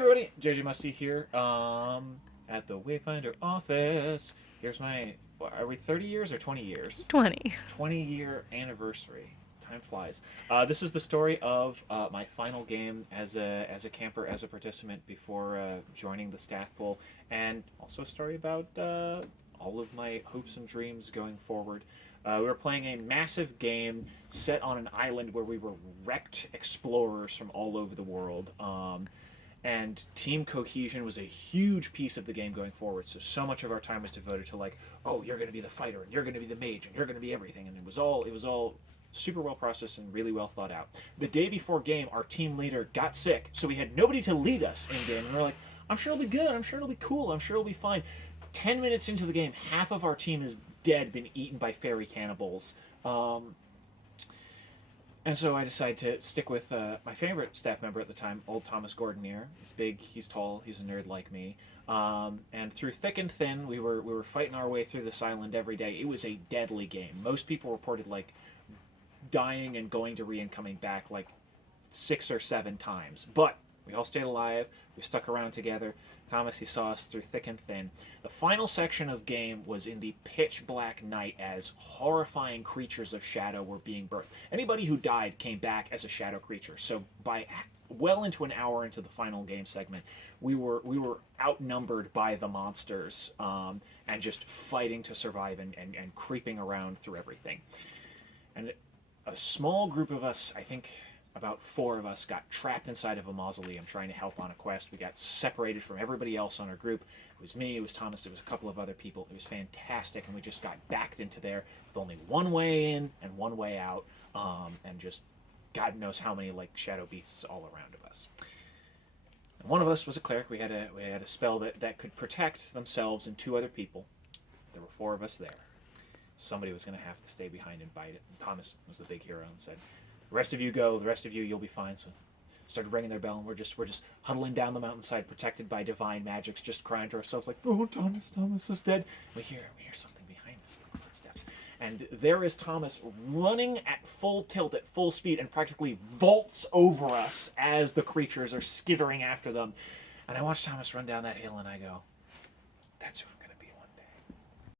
everybody, JJ Musty here, at the Wayfinder office. Here's my, are we 30 years or 20 years? 20. 20-year anniversary. Time flies. This is the story of my final game as a camper, as a participant before joining the staff pool, and also a story about all of my hopes and dreams going forward. We were playing a massive game set on an island where we were wrecked explorers from all over the world. And team cohesion was a huge piece of the game going forward. So much of our time was devoted to like, oh, you're going to be the fighter, and you're going to be the mage, and you're going to be everything. And it was all super well processed and really well thought out. The day before game, our team leader got sick, so we had nobody to lead us in game. And we're like, I'm sure it'll be good. I'm sure it'll be cool. I'm sure it'll be fine. 10 minutes into the game, half of our team is dead, been eaten by fairy cannibals. And so I decided to stick with my favorite staff member at the time, old Thomas Gordonier. He's big, he's tall, he's a nerd like me. And through thick and thin, we were fighting our way through this island every day. It was a deadly game. Most people reported like dying and going to re and coming back like 6 or 7 times. But we all stayed alive. We stuck around together. Thomas, he saw us through thick and thin. The final section of game was in the pitch black night as horrifying creatures of shadow were being birthed. Anybody who died came back as a shadow creature. So by well into an hour into the final game segment, we were outnumbered by the monsters, and just fighting to survive and creeping around through everything. And a small group of us, I think about 4 of us, got trapped inside of a mausoleum trying to help on a quest. We got separated from everybody else on our group. It was me, it was Thomas, it was a couple of other people. It was fantastic, and we just got backed into there with only one way in and one way out, and just God knows how many like shadow beasts all around of us. And one of us was a cleric. We had a spell that could protect themselves and 2 other people. There were 4 of us there. Somebody was going to have to stay behind and fight it. And Thomas was the big hero and said, the rest of you go, the rest of you'll be fine. So started ringing their bell, and we're just huddling down the mountainside, protected by divine magics, just crying to ourselves like, oh, Thomas is dead. We hear something behind us, footsteps. And there is Thomas running at full tilt, at full speed, and practically vaults over us as the creatures are skittering after them. And I watch Thomas run down that hill, and I go, that's who I'm